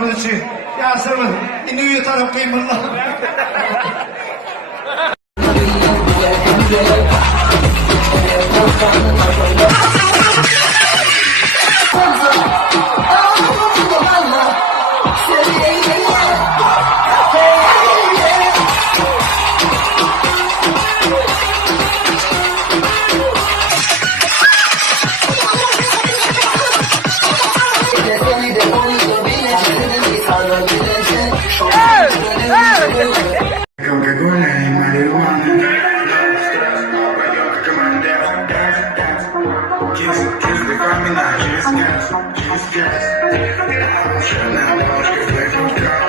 başımız için. Yasemin, indi yutarım kıyımınla. Coca-Cola y marihuana. No stress, yo que mandé. Kiss the criminal, kiss gas. Je n'adore que fais ton cœur.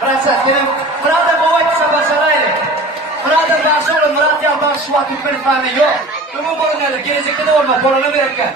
Prenses, benim Murat'a baba sabah saraylı. Murat'a daha sonra Murat yapar şu vakit bir tane yok. Ömür boyu neler, gelecekte de olmaz, boranı bir dakika.